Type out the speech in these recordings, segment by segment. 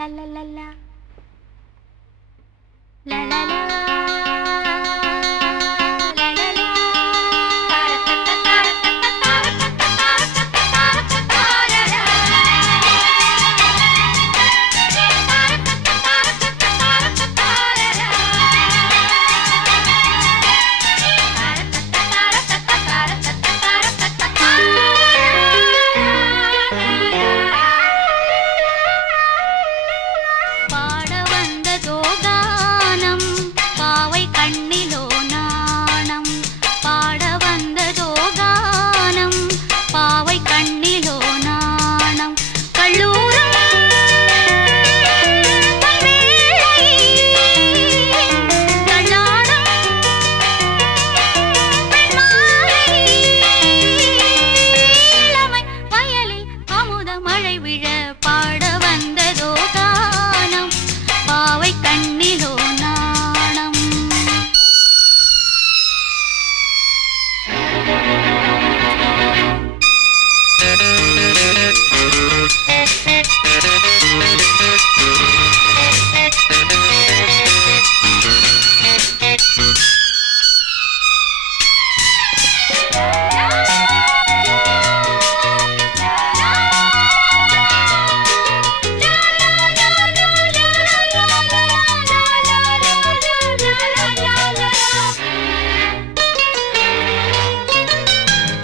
la la la la la la la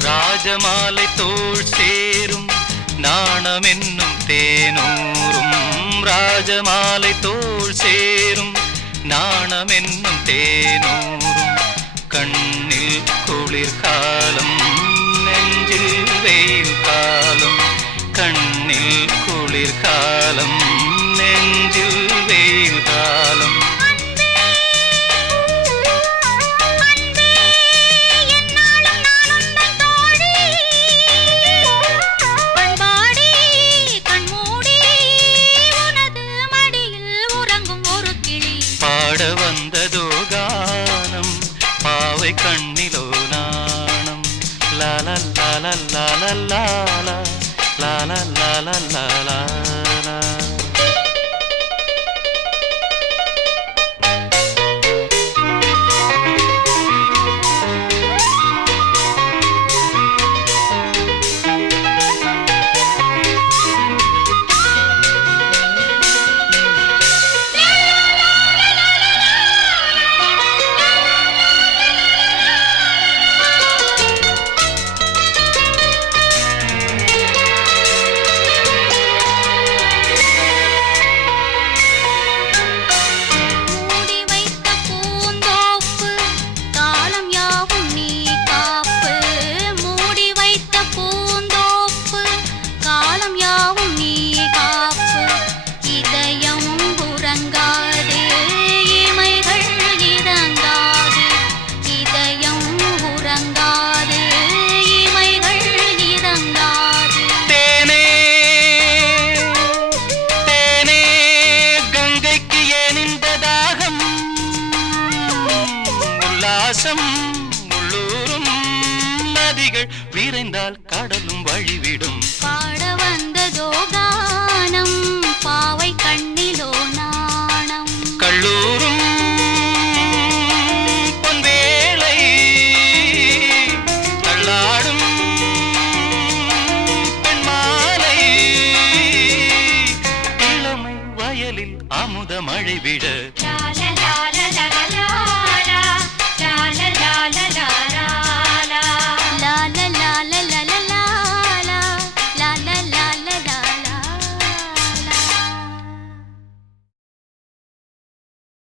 ராஜமாலை தோள் சேரும் நாணம் என்னும் தேனூரும் ராஜமாலை தோள் சேரும் நாணம் என்னும் தேனூரும் கண்ணில் குளிர்காலம் நெஞ்சில் வெயில் காலம் கண்ணில் குளிர்காலம் நெஞ்சில் வெயில் காலம் பாட வந்ததோ கானம் பாவை கண்ணிலோ நாணம் லால லால லால லால லால லால லால உள்ளூரும் நதிகள் விரைந்தால் கடலும் வழிவிடும் பாட வந்ததோ கானம் பாவை கண்ணிலோ நாணம் கள்ளூரும் பொன்வேளை தள்ளாடும் பெண்மாலை இளமை வயலில் அமுத மழை விட la la la la la la la la la la la